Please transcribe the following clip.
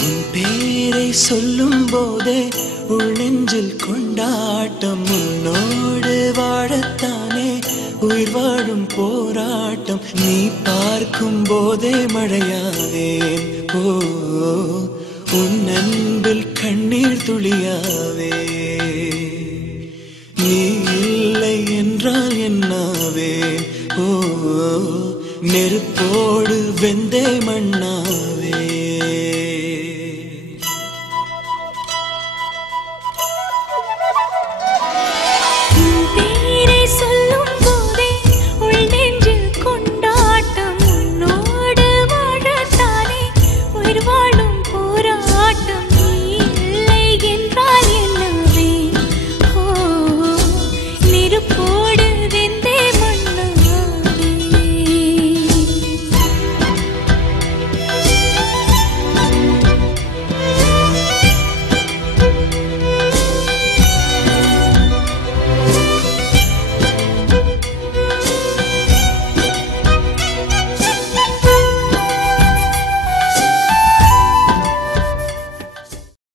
உன் பேரை சொல்லும் போதே உள் நெஞ்சில் கொண்டாட்டம் உன்னோடு வாழத்தானே உயிர் வாழும் போராட்டம் நீ பார்க்கும் போதே மழையாவேன் ஓ உன் அன்பில் கண்ணீர் துளியாவே நீ இல்லை என்றால் என்னாவே ஓ நெருப்போடு வெந்தே மண்ணாவே